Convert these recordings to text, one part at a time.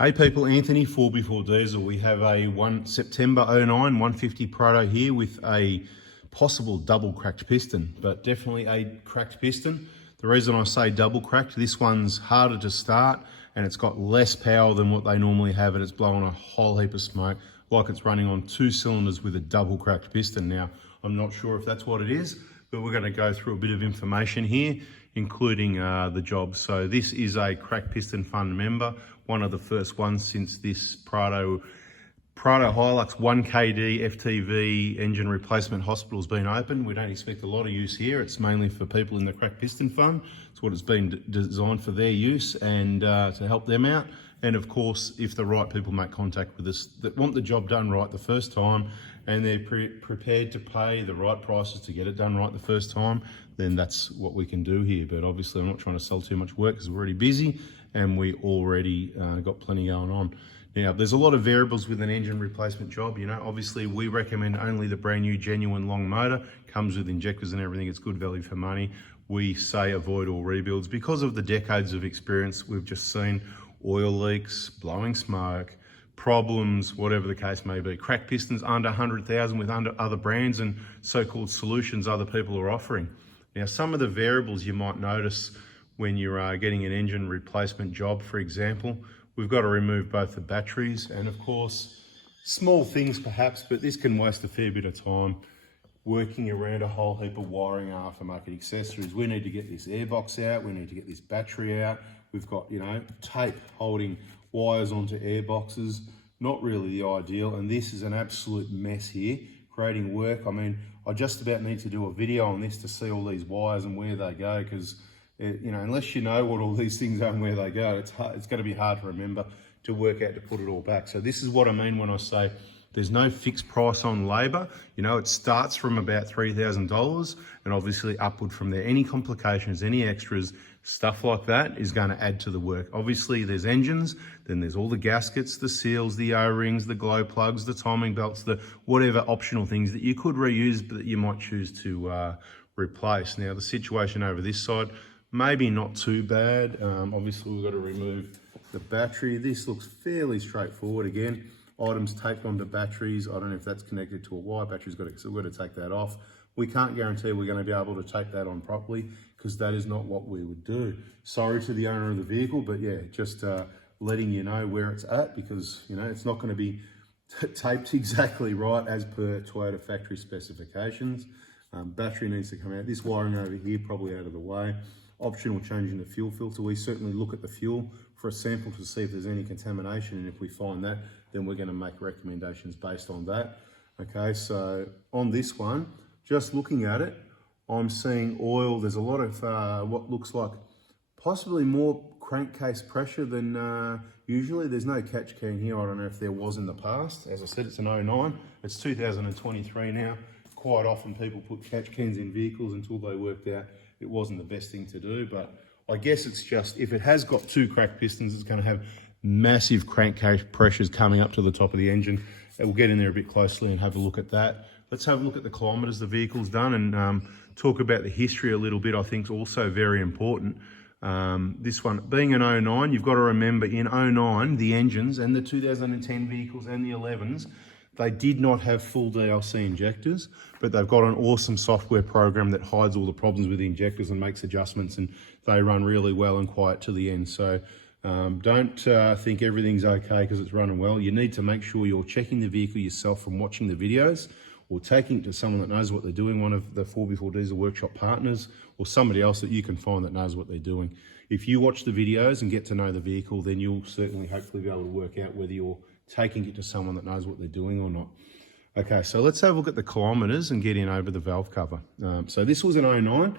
Hey people, Anthony, 4x4 Diesel. We have a September 09 150 Prado here with a possible double cracked piston, but definitely a cracked piston. The reason I say double cracked, this one's harder to start and it's got less power than what they normally have, and it's blowing a whole heap of smoke like it's running on 2 cylinders with a double cracked piston. Now, I'm not sure if that's what it is, but we're going to go through a bit of information here, including the job. So this is a cracked piston fund member, one of the first ones since this Prado Hilux 1KD FTV engine replacement hospital has been open. We don't expect a lot of use here. It's mainly for people in the cracked piston fund. It's what it's been designed for, their use and to help them out. And of course, if the right people make contact with us that want the job done right the first time and they're prepared to pay the right prices to get it done right the first time, then that's what we can do here. But obviously I'm not trying to sell too much work because we're already busy and we already got plenty going on. Now, there's a lot of variables with an engine replacement job. You know, obviously we recommend only the brand new genuine long motor, comes with injectors and everything. It's good value for money. We say avoid all rebuilds because of the decades of experience we've just seen. Oil leaks, blowing smoke, problems, whatever the case may be. Cracked pistons under 100,000 with other brands and so-called solutions other people are offering. Now, some of the variables you might notice when you're getting an engine replacement job, for example, we've got to remove both the batteries and of course, small things perhaps, but this can waste a fair bit of time working around a whole heap of wiring aftermarket accessories. We need to get this airbox out, we need to get this battery out. We've got, you know, tape holding wires onto airboxes, not really the ideal. And this is an absolute mess here, creating work. I mean, I just about need to do a video on this to see all these wires and where they go, because, you know, unless you know what all these things are and where they go, it's going to be hard to remember to work out to put it all back. So this is what I mean when I say there's no fixed price on labor. You know, it starts from about $3,000 and obviously upward from there. Any complications, any extras, stuff like that is going to add to the work. Obviously there's engines, then there's all the gaskets, the seals, the O-rings, the glow plugs, the timing belts, the whatever optional things that you could reuse but that you might choose to replace. Now the situation over this side, maybe not too bad. Obviously we've got to remove the battery. This looks fairly straightforward. Again, items taped onto batteries. I don't know if that's connected to a wire. Battery's got to, so we've got to take that off. We can't guarantee we're going to be able to tape that on properly because that is not what we would do. Sorry to the owner of the vehicle, but yeah, just letting you know where it's at, because you know it's not going to be taped exactly right as per Toyota factory specifications. Battery needs to come out. This wiring over here probably out of the way. Optional changing the fuel filter. We certainly look at the fuel for a sample to see if there's any contamination, and if we find that, then we're going to make recommendations based on that. Okay, so on this one, just looking at it, I'm seeing oil. There's a lot of what looks like possibly more crankcase pressure than usually. There's no catch can here. I don't know if there was in the past. As I said, it's an 09. It's 2023 now. Quite often people put catch cans in vehicles until they worked out it wasn't the best thing to do. But I guess it's just, if it has got 2 cracked pistons, it's going to have massive crankcase pressures coming up to the top of the engine. We'll get in there a bit closely and have a look at that. Let's have a look at the kilometres the vehicle's done and talk about the history a little bit. I think is also very important. This one, being an 09, you've got to remember in 09, the engines and the 2010 vehicles and the 11s, they did not have full DLC injectors, but they've got an awesome software program that hides all the problems with the injectors and makes adjustments, and they run really well and quiet to the end. So don't think everything's okay because it's running well. You need to make sure you're checking the vehicle yourself from watching the videos, or taking it to someone that knows what they're doing, one of the 4x4 Diesel workshop partners, or somebody else that you can find that knows what they're doing. If you watch the videos and get to know the vehicle, then you'll certainly hopefully be able to work out whether you're taking it to someone that knows what they're doing or not. Okay, so let's have a look at the kilometres and get in over the valve cover. So this was an 09.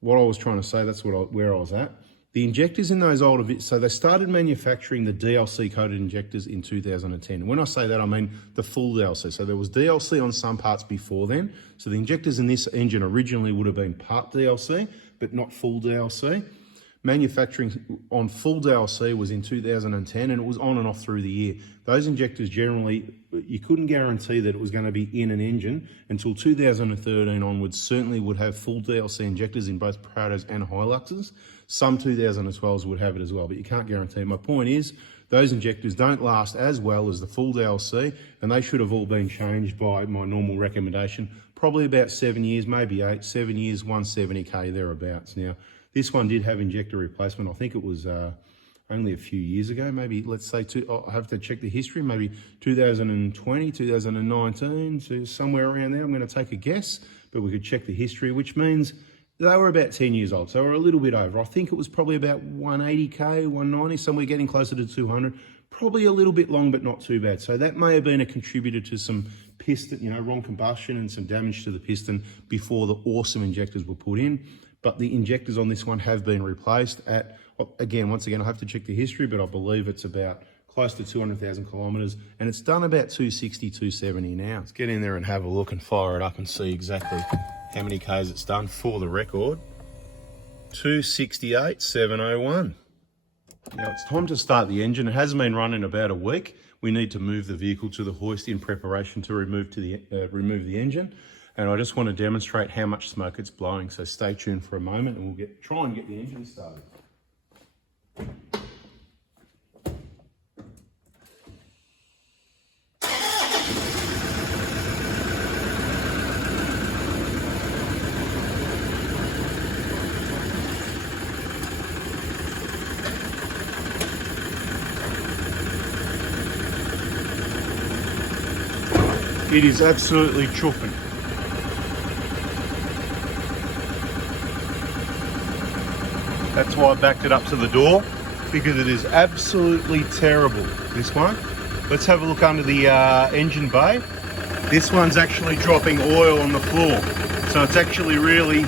What I was trying to say, that's where I was at. The injectors in those older, so they started manufacturing the DLC coated injectors in 2010. When I say that, I mean the full DLC. So there was DLC on some parts before then. So the injectors in this engine originally would have been part DLC, but not full DLC. Manufacturing on full DLC was in 2010, and it was on and off through the year. Those injectors generally, you couldn't guarantee that it was going to be in an engine until 2013 onwards. Certainly would have full DLC injectors in both Prados and Hiluxes. Some 2012s would have it as well, but you can't guarantee. My point is, those injectors don't last as well as the full DLC, and they should have all been changed by my normal recommendation, probably about 7 years, maybe 8, 7 years, 170k thereabouts. Now, this one did have injector replacement. I think it was only a few years ago, maybe, let's say, I'll have to check the history, maybe 2020, 2019, so somewhere around there, I'm going to take a guess, but we could check the history, which means they were about 10 years old, so we're a little bit over. I think it was probably about 180k, 190, somewhere getting closer to 200. Probably a little bit long, but not too bad. So that may have been a contributor to some piston, wrong combustion and some damage to the piston before the awesome injectors were put in. But the injectors on this one have been replaced at, once again, I have to check the history, but I believe it's about close to 200,000 kilometres, and it's done about 260, 270 now. Let's get in there and have a look and fire it up and see exactly how many Ks it's done for the record. 268,701. Now it's time to start the engine. It hasn't been running about a week. We need to move the vehicle to the hoist in preparation to remove the engine. And I just want to demonstrate how much smoke it's blowing. So stay tuned for a moment and we'll try and get the engine started. It is absolutely chuffing. That's why I backed it up to the door, because it is absolutely terrible, this one. Let's have a look under the engine bay. This one's actually dropping oil on the floor, so it's actually really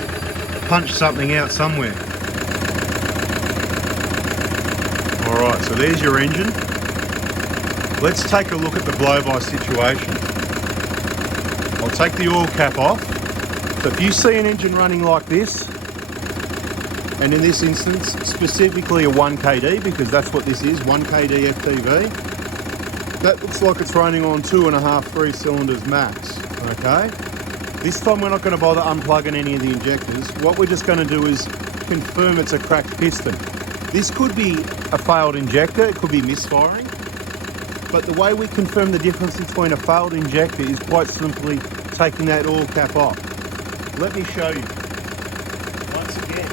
punched something out somewhere. All right, so there's your engine. Let's take a look at the blow-by situation. I'll take the oil cap off. So if you see an engine running like this, and in this instance, specifically a 1KD, because that's what this is, 1KD FTV, that looks like it's running on 2.5, 3 cylinders max, okay? This time we're not going to bother unplugging any of the injectors. What we're just going to do is confirm it's a cracked piston. This could be a failed injector, it could be misfiring. But the way we confirm the difference between a failed injector is quite simply taking that oil cap off. Let me show you. Once again.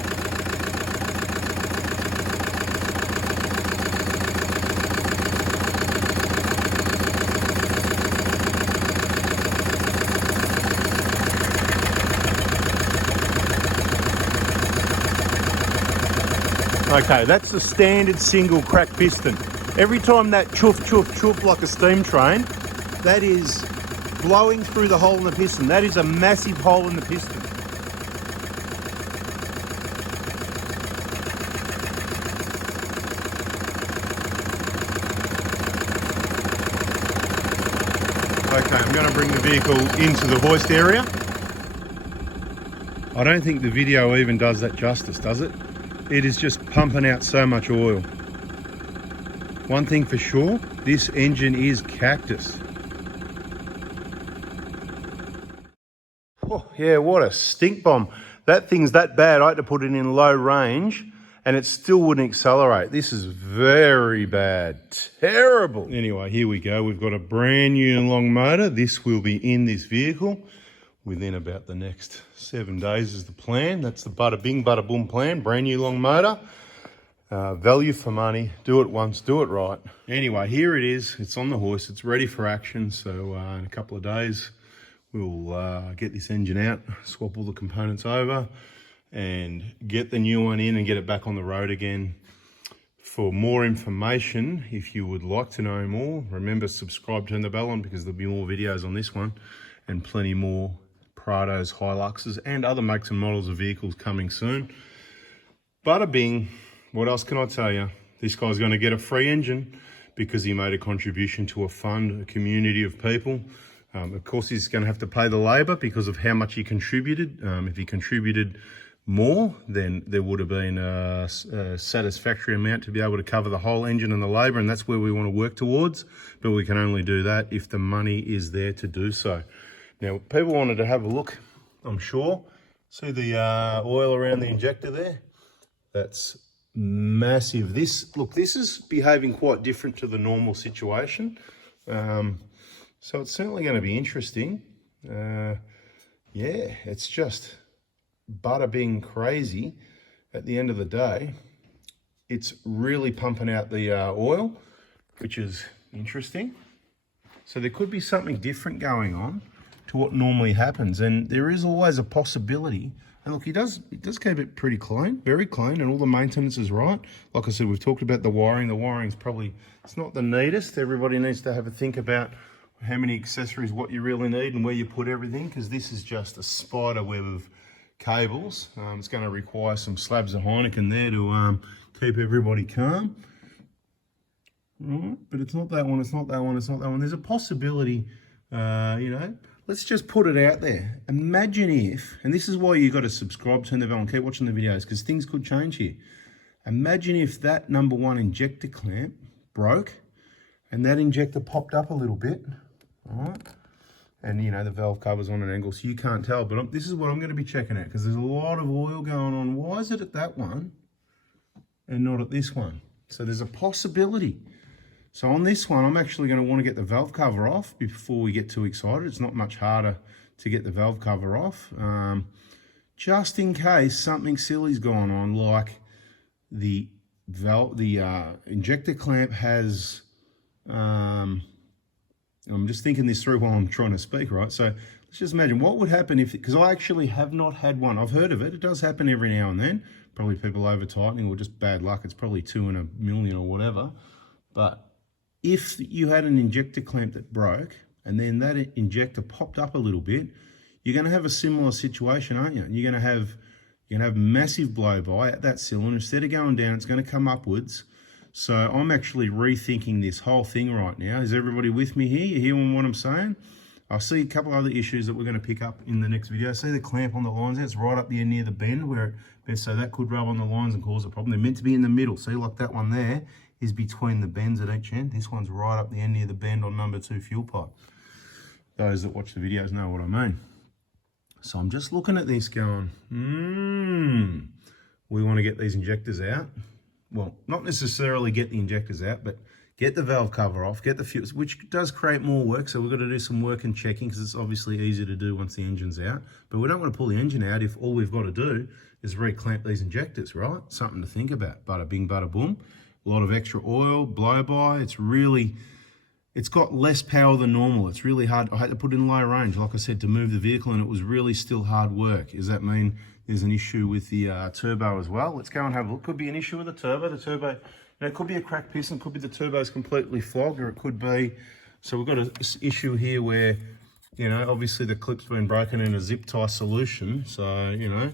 Okay, that's the standard single crack piston. Every time that chuff, chuff, chuff like a steam train, that is blowing through the hole in the piston. That is a massive hole in the piston. Okay, I'm going to bring the vehicle into the hoist area. I don't think the video even does that justice, does it? It is just pumping out so much oil. One thing for sure, this engine is cactus. Oh, yeah, what a stink bomb. That thing's that bad, I had to put it in low range and it still wouldn't accelerate. This is very bad, terrible. Anyway, here we go. We've got a brand new long motor. This will be in this vehicle within about the next 7 days is the plan. That's the bada bing, bada boom plan, brand new long motor. Value for money, do it once, do it right. Anyway, here it is, it's on the hoist, it's ready for action. So in a couple of days, we'll get this engine out, swap all the components over and get the new one in and get it back on the road again. For more information, if you would like to know more, remember subscribe, turn the bell on, because there'll be more videos on this one and plenty more Prados, Hiluxes and other makes and models of vehicles coming soon. Bada bing. What else can I tell you? This guy's going to get a free engine because he made a contribution to a fund, a community of people. Of course, he's going to have to pay the labour because of how much he contributed. If he contributed more, then there would have been a satisfactory amount to be able to cover the whole engine and the labour, and that's where we want to work towards. But we can only do that if the money is there to do so. Now, people wanted to have a look, I'm sure. See the oil around the injector there? That's massive. Look, this is behaving quite different to the normal situation. So it's certainly going to be interesting. Yeah, it's just butter being crazy. At the end of the day, it's really pumping out the oil, which is interesting. So there could be something different going on to what normally happens, and there is always a possibility. And look, he does keep it pretty clean, very clean, and all the maintenance is right. Like I said, we've talked about the wiring. The wiring's probably, it's not the neatest. Everybody needs to have a think about how many accessories, what you really need, and where you put everything, because this is just a spider web of cables. It's going to require some slabs of Heineken there to keep everybody calm. Right, but it's not that one, it's not that one, it's not that one. There's a possibility, you know, let's just put it out there. Imagine if, and this is why you got to subscribe, turn the bell, and keep watching the videos, because things could change here. Imagine if that number one injector clamp broke and that injector popped up a little bit, all right? And, you know, the valve cover's on an angle, so you can't tell. But this is what I'm going to be checking out, because there's a lot of oil going on. Why is it at that one and not at this one? So there's a possibility. So on this one, I'm actually going to want to get the valve cover off before we get too excited. It's not much harder to get the valve cover off. Just in case something silly's going on, like the injector clamp has... I'm just thinking this through while I'm trying to speak, right? So let's just imagine what would happen if, because I actually have not had one. I've heard of it. It does happen every now and then. Probably people over tightening or just bad luck. It's probably 2 in a million or whatever. But if you had an injector clamp that broke and then that injector popped up a little bit, you're going to have a similar situation, aren't you? And you're going to have massive blow by at that cylinder. Instead of going down, it's going to come upwards. So I'm actually rethinking this whole thing right now. Is everybody with me here? You hearing what I'm saying? I'll see a couple other issues that we're going to pick up in the next video. See the clamp on the lines there? It's right up there near the bend where it bends, so that could rub on the lines and cause a problem. They're meant to be in the middle. See, like that one there is between the bends at each end. This one's right up the end near the bend on number 2 fuel pipe. Those that watch the videos know what I mean. So I'm just looking at this going, we want to get these injectors out. Well, not necessarily get the injectors out, but get the valve cover off, get the fuels, which does create more work. So we've got to do some work and checking, because it's obviously easier to do once the engine's out. But we don't want to pull the engine out if all we've got to do is reclamp these injectors, right? Something to think about. Bada bing, bada boom. A lot of extra oil, blow by. It's got less power than normal. It's really hard. I had to put it in low range, like I said, to move the vehicle, and it was really still hard work. Does that mean there's an issue with the turbo as well? Let's go and have a look. Could be an issue with the turbo. The turbo, you know, it could be a cracked piston, could be the turbo's completely flogged, or it could be, so we've got an issue here where, you know, obviously the clip's been broken in a zip tie solution. So, you know,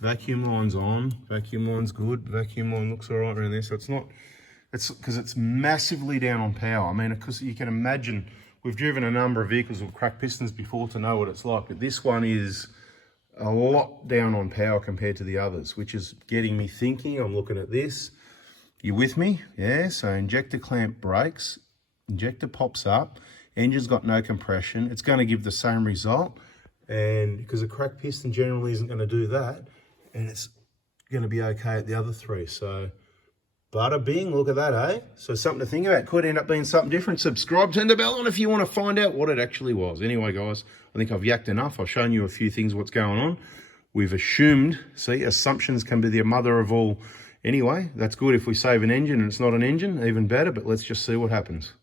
vacuum line's on, vacuum line's good, vacuum line looks all right around there. So it's not, it's because it's massively down on power. I mean, because you can imagine, we've driven a number of vehicles with cracked pistons before to know what it's like, but this one is a lot down on power compared to the others, which is getting me thinking. I'm looking at this. You with me? Yeah, so injector clamp breaks, injector pops up, engine's got no compression. It's going to give the same result, and because a cracked piston generally isn't going to do that, and it's going to be okay at the other 3. So bada bing, look at that, eh? So something to think about. Could end up being something different. Subscribe, turn the bell on if you want to find out what it actually was. Anyway, guys, I think I've yacked enough. I've shown you a few things, what's going on. We've assumed, see, assumptions can be the mother of all. Anyway, that's good if we save an engine and it's not an engine, even better, but let's just see what happens.